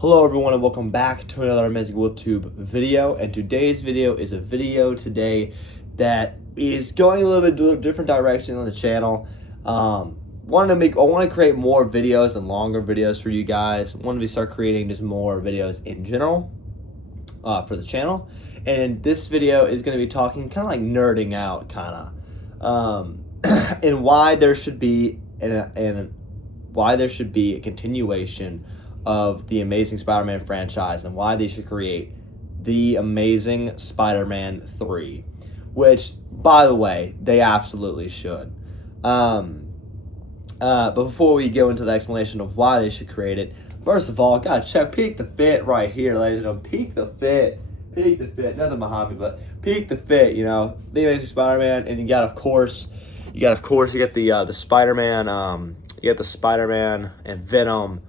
Hello everyone and welcome back to another amazing YouTube video, and today's video is a video that is going a little bit different direction on the channel. I want to create more videos and longer videos for you guys. I wanted to start creating just more videos in general for the channel, and this video is going to be talking kind of like nerding out and why there should be a continuation of the Amazing Spider-Man franchise and why they should create the Amazing Spider-Man 3, which, by the way, they absolutely should. But before we go into the explanation of why they should create it, first of all, peek the fit right here, ladies and gentlemen. Peek the fit. Nothing behind me, but peek the fit. You know, the Amazing Spider-Man, and you got the Spider-Man. You got the Spider-Man and Venom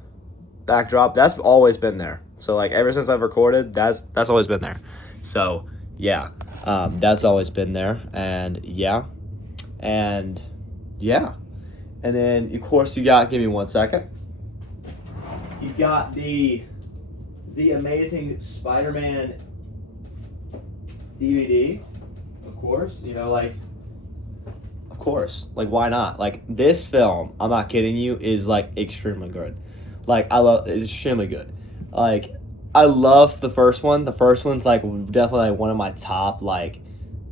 backdrop. That's always been there. So like ever since I've recorded, that's always been there. So yeah, that's always been there. And then of course you got. Give me 1 second. You got the Amazing Spider-Man DVD, of course. You know, like. Of course, like why not? Like this film, I'm not kidding you, is like extremely good. Like it's extremely good. Like I love the first one. The first one's like definitely like one of my top like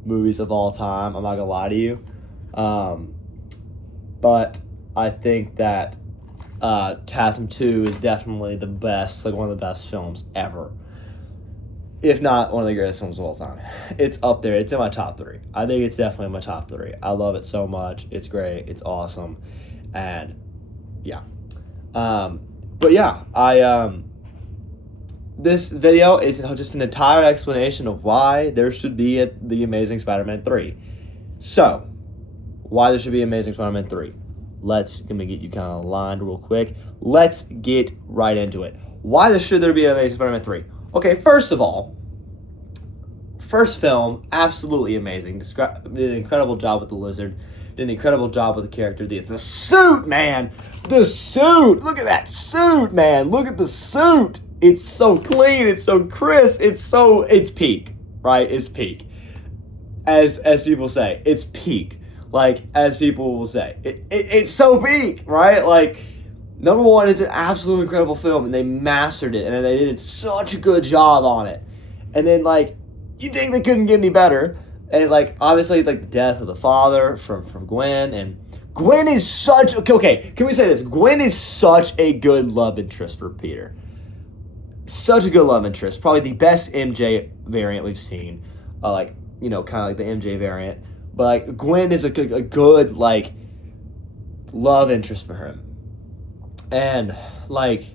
movies of all time. I'm not gonna lie to you, but I think that TASM 2 is definitely the best, like one of the best films ever. If not one of the greatest films of all time. It's up there. It's in my top 3. I think it's definitely in my top 3. I love it so much. It's great. It's awesome. And yeah. But yeah, this video is just an entire explanation of why there should be the Amazing Spider-Man 3. So, why there should be Amazing Spider-Man 3. Let me get you kind of aligned real quick. Let's get right into it. Why should there be an Amazing Spider-Man 3? Okay, first of all, first film, absolutely amazing. Did an incredible job with the Lizard. Did an incredible job with the character. The suit, man! The suit! Look at that suit, man! Look at the suit! It's so clean, it's so crisp, it's peak, right? It's peak. As people say, it's peak. Like, as people will say. It's so peak, right? Like, number one, it's an absolutely incredible film, and they mastered it, and they did such a good job on it. And then, like, you think they couldn't get any better. And, like, obviously, like, the death of the father from Gwen, and Gwen is such... Okay, can we say this? Gwen is such a good love interest for Peter. Such a good love interest. Probably the best MJ variant we've seen. Like, you know, kind of like the MJ variant. But, like, Gwen is a good, like, love interest for him. And, like,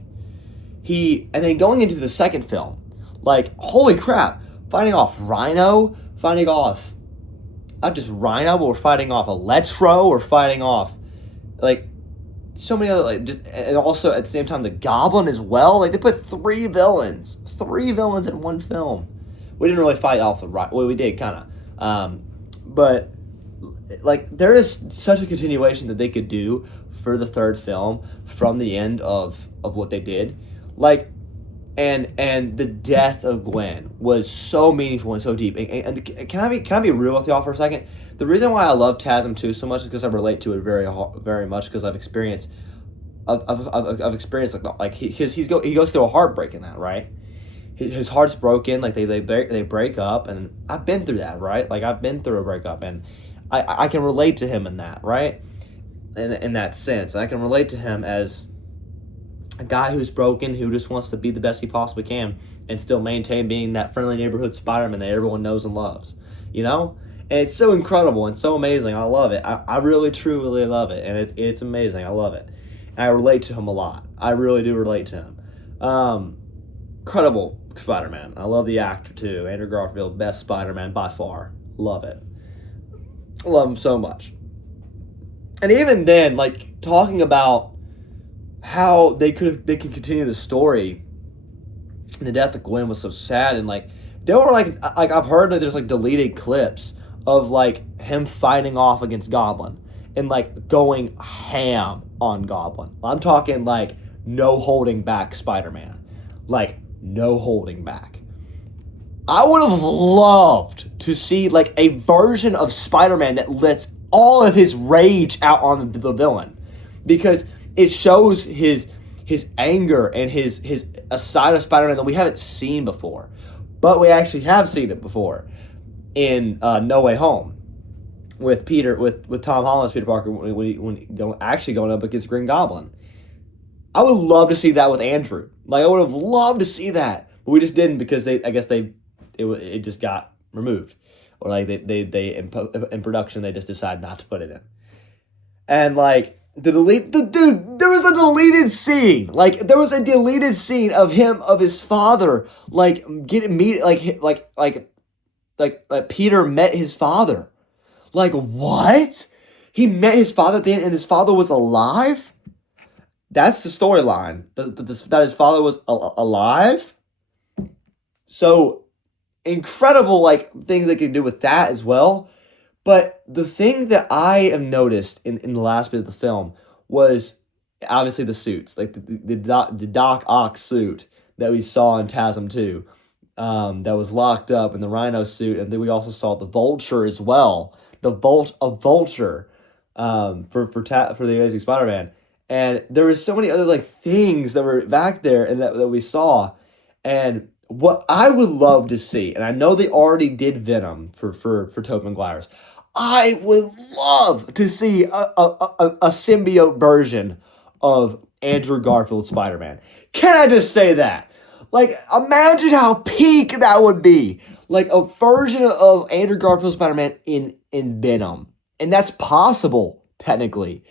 and then going into the second film, like, holy crap, fighting off Rhino, not just Rhino, but we're fighting off Electro, we're fighting off, like, so many other, like, and also at the same time, the Goblin as well. Like, they put 3 villains in one film. We didn't really fight off the Rhino, well, we did, kind of, but, like, there is such a continuation that they could do for the third film from the end of what they did. Like, and the death of Gwen was so meaningful and so deep. And can I be real with y'all for a second? The reason why I love TASM 2 so much is because I relate to it very much, because I've experienced like he goes through a heartbreak in that, right? His heart's broken, like they break up, and I've been through that, right? Like I've been through a breakup, and I can relate to him in that, right? In that sense, I can relate to him as a guy who's broken, who just wants to be the best he possibly can and still maintain being that friendly neighborhood Spider-Man that everyone knows and loves, you know? And it's so incredible and so amazing. I love it. I really, truly love it, and it's amazing. I love it. And I relate to him a lot. I really do relate to him. Incredible Spider-Man. I love the actor, too. Andrew Garfield, best Spider-Man by far. Love it. Love him so much. And even then, like, talking about how they could continue the story, and the death of Gwen was so sad, and like there were like I've heard that there's like deleted clips of like him fighting off against Goblin and like going ham on Goblin. I'm talking like no holding back Spider-Man. like no holding back. I would have loved to see like a version of Spider-Man that lets all of his rage out on the villain, because it shows his anger and his a side of Spider-Man that we haven't seen before, but we actually have seen it before in No Way Home with Tom Holland's Peter Parker actually going up against Green Goblin. I would love to see that with Andrew. Like I would have loved to see that, but we just didn't because it just got removed, or like they in production they just decided not to put it in. And like there was a deleted scene. Like there was a deleted scene of his father like getting meet like Peter met his father. Like what? He met his father at the end and his father was alive? That's the storyline. That his father was alive? So incredible like things they can do with that as well. But the thing that I have noticed in the last bit of the film was obviously the suits, like the Doc Ock suit that we saw in TASM 2, that was locked up, in the Rhino suit, and then we also saw the Vulture as well, a Vulture for the Amazing Spider-Man, and there were so many other like things that were back there and that we saw, and what I would love to see, and I know they already did Venom for Tobey Maguire's. I would love to see a symbiote version of Andrew Garfield's Spider-Man. Can I just say that? Like, imagine how peak that would be. Like, a version of Andrew Garfield's Spider-Man in Venom. And that's possible, technically.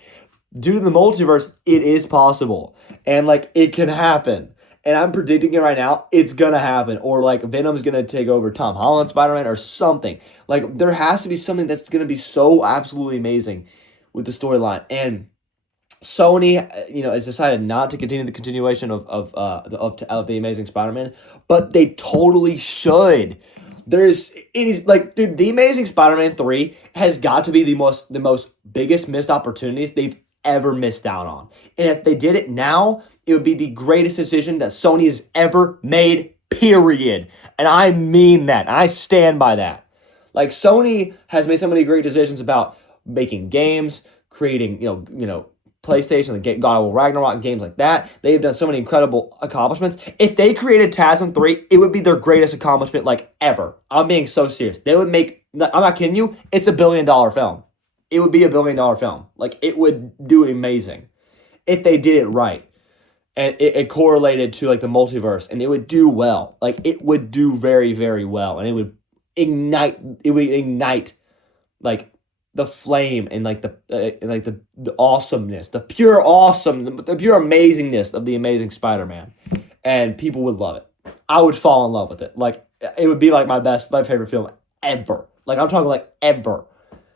Due to the multiverse, it is possible. And, like, it can happen. And I'm predicting it right now, it's gonna happen. Or like Venom's gonna take over Tom Holland's Spider-Man or something. Like there has to be something that's gonna be so absolutely amazing with the storyline. And Sony, has decided not to continue the continuation of the Amazing Spider-Man, but they totally should. The Amazing Spider-Man 3 has got to be the most biggest missed opportunities they've ever missed out on. And if they did it now, it would be the greatest decision that Sony has ever made, period. And I mean that. And I stand by that. Like, Sony has made so many great decisions about making games, creating, PlayStation, like God of War Ragnarok, and games like that. They've done so many incredible accomplishments. If they created TASM 3, it would be their greatest accomplishment, like, ever. I'm being so serious. They would make, I'm not kidding you, it's $1 billion film. It would be $1 billion film. Like, it would do amazing if they did it right. And it correlated to like the multiverse, and it would do well. Like it would do very, very well, and it would ignite like the flame and like the awesomeness, the pure amazingness of the Amazing Spider-Man, and people would love it. I would fall in love with it. Like it would be like my favorite film ever. Like I'm talking like ever.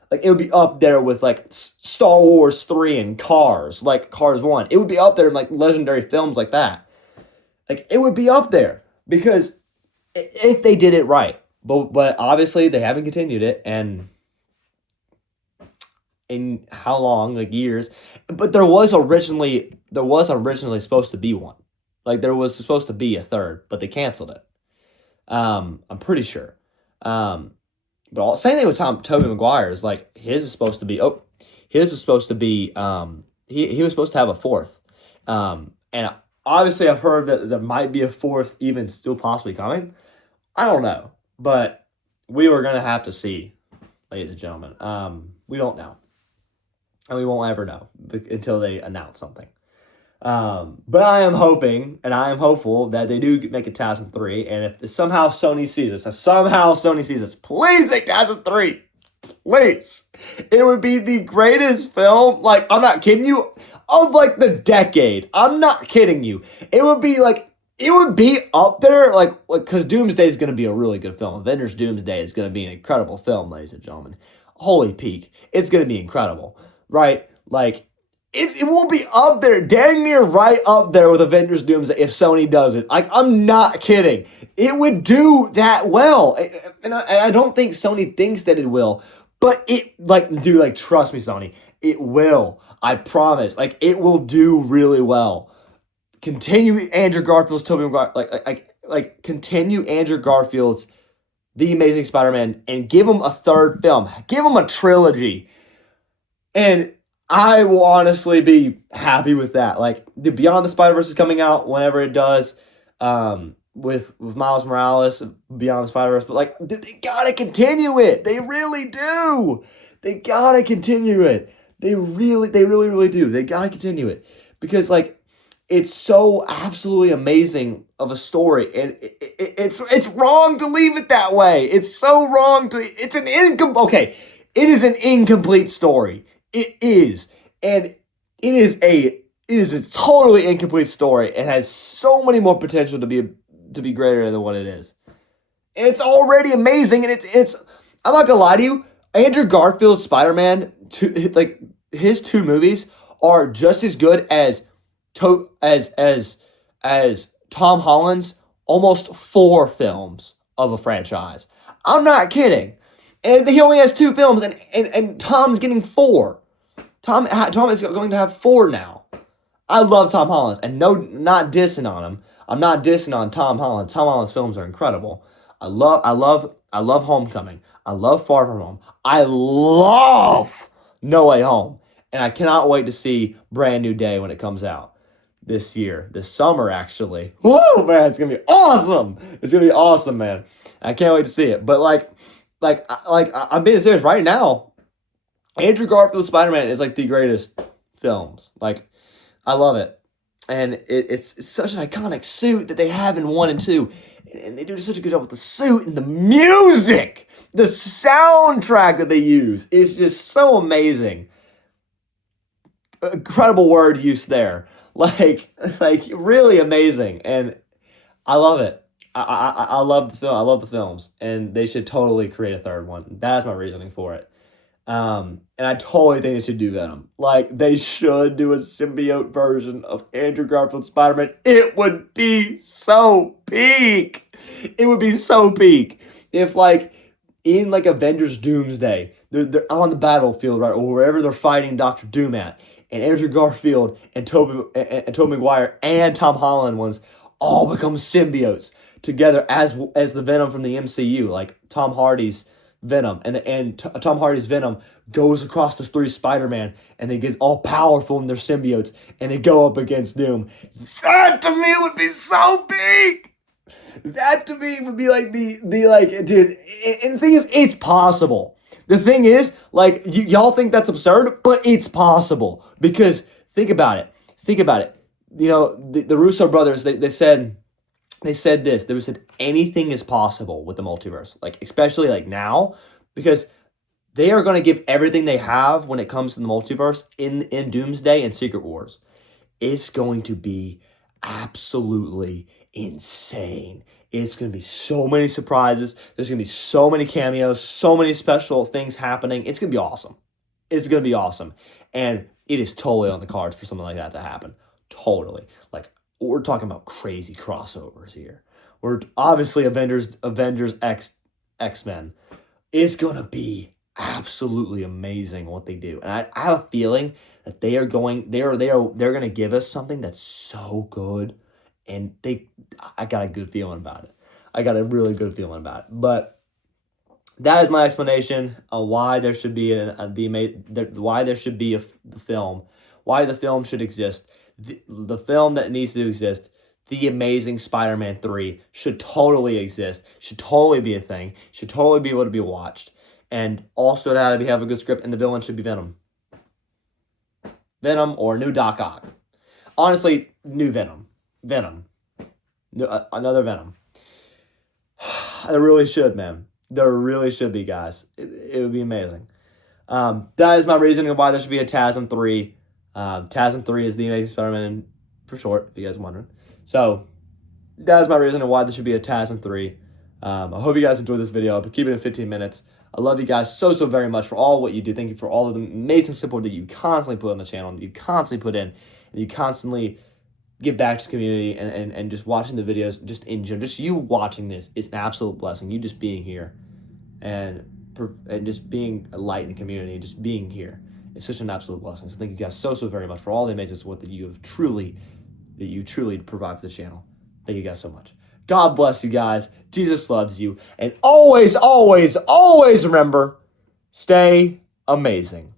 Like, it would be up there with, like, Star Wars 3 and Cars, like Cars 1. It would be up there in, like, legendary films like that. Like, it would be up there because if they did it right. But obviously, they haven't continued it, and in how long? Like, years. But there was originally supposed to be one. Like, there was supposed to be a third, but they canceled it. I'm pretty sure. But same thing with Tobey Maguire's. Like his was supposed to be. He was supposed to have a fourth. And obviously I've heard that there might be a fourth even still possibly coming. I don't know, but we were gonna have to see, ladies and gentlemen. We don't know, and we won't ever know until they announce something. But I am hoping and I am hopeful that they do make a TASM 3, and if somehow Sony sees us, please make TASM 3. Please. It would be the greatest film, like, I'm not kidding you, of like the decade. I'm not kidding you. It would be up there, like, because Doomsday is going to be a really good film. Avengers Doomsday is going to be an incredible film, ladies and gentlemen. Holy peak. It's going to be incredible, right? Like, it will be up there, dang near right up there with Avengers Doomsday if Sony does it. Like, I'm not kidding. It would do that well. And I don't think Sony thinks that it will. But trust me, Sony. It will. I promise. Like, it will do really well. continue Andrew Garfield's Tobey Maguire, continue Andrew Garfield's The Amazing Spider-Man and give him a third film. Give him a trilogy. And I will honestly be happy with that. Like, the Beyond the Spider-Verse is coming out whenever it does, with Miles Morales, Beyond the Spider-Verse. But, like, they gotta continue it. They really do. They gotta continue it. They really do. They gotta continue it. Because, like, it's so absolutely amazing of a story, and it's wrong to leave it that way. It's so wrong to. It's an okay. It is an incomplete story. It is, and it is a totally incomplete story. It has so many more potential to be greater than what it is. And it's already amazing, and it's. I'm not gonna lie to you. Andrew Garfield's Spider-Man, his two movies are just as good as Tom Holland's almost 4 films of a franchise. I'm not kidding. And he only has 2 films, and Tom's getting 4. Tom is going to have 4 now. I love Tom Holland, and no, not dissing on him. I'm not dissing on Tom Holland. Tom Holland's films are incredible. I love Homecoming. I love Far From Home. I love No Way Home. And I cannot wait to see Brand New Day when it comes out this summer, actually. Whoa, man, it's gonna be awesome. It's gonna be awesome, man. I can't wait to see it. But I'm being serious right now. Andrew Garfield's Spider-Man is like the greatest films. Like, I love it, and it's such an iconic suit that they have in 1 and 2, and they do such a good job with the suit and the music, the soundtrack that they use is just so amazing. Incredible word use there. Like really amazing, and I love it. I love the film. I love the films, and they should totally create a third one. That's my reasoning for it. And I totally think they should do Venom. Like, they should do a symbiote version of Andrew Garfield's Spider-Man. It would be so peak. It would be so peak if, like, in like Avengers Doomsday, they're on the battlefield, right, or wherever they're fighting Doctor Doom at, and Andrew Garfield and Tobey Maguire and Tom Holland ones all become symbiotes together as the Venom from the MCU, like Tom Hardy's Venom, and Tom Hardy's Venom goes across the 3 Spider-Man, and they get all powerful in their symbiotes, and they go up against Doom. That to me would be so big. That to me would be like the like, dude. And the thing is, it's possible. The thing is, like, y'all think that's absurd, but it's possible, because think about it. You know, the Russo brothers, they said this. They said anything is possible with the multiverse, like, especially like now, because they are going to give everything they have when it comes to the multiverse in Doomsday and Secret Wars. It's going to be absolutely insane. It's going to be so many surprises. There's going to be so many cameos, so many special things happening. It's going to be awesome. It's going to be awesome. And it is totally on the cards for something like that to happen. Totally. Like, we're talking about crazy crossovers here. We're obviously Avengers X-Men. It's going to be absolutely amazing what they do. And I have a feeling that they're going to give us something that's so good, and I got a good feeling about it. I got a really good feeling about it. But that is my explanation on why there should be why there should be the film, why the film should exist. The film that needs to exist, The Amazing Spider-Man 3, should totally exist, should totally be a thing, should totally be able to be watched. And also it had to have a good script, and the villain should be Venom. Venom or new Doc Ock. Honestly, new Venom. Another Venom. There really should, man. There really should be, guys. It would be amazing. That is my reasoning of why there should be a TASM 3. TASM 3 is The Amazing Spider-Man for short, if you guys are wondering. So, that is my reason of why there should be a TASM 3. I hope you guys enjoyed this video. I'll keep it in 15 minutes. I love you guys so very much for all what you do. Thank you for all of the amazing support that you constantly put on the channel, that you constantly put in, and you constantly give back to the community, and just watching the videos, just in general. Just you watching this is an absolute blessing. You just being here and just being a light in the community, just being here. It's such an absolute blessing. So thank you guys so very much for all the amazing support that you have truly that you truly provide for the channel. Thank you guys so much. God bless you guys. Jesus loves you. And always, always, always remember, stay amazing.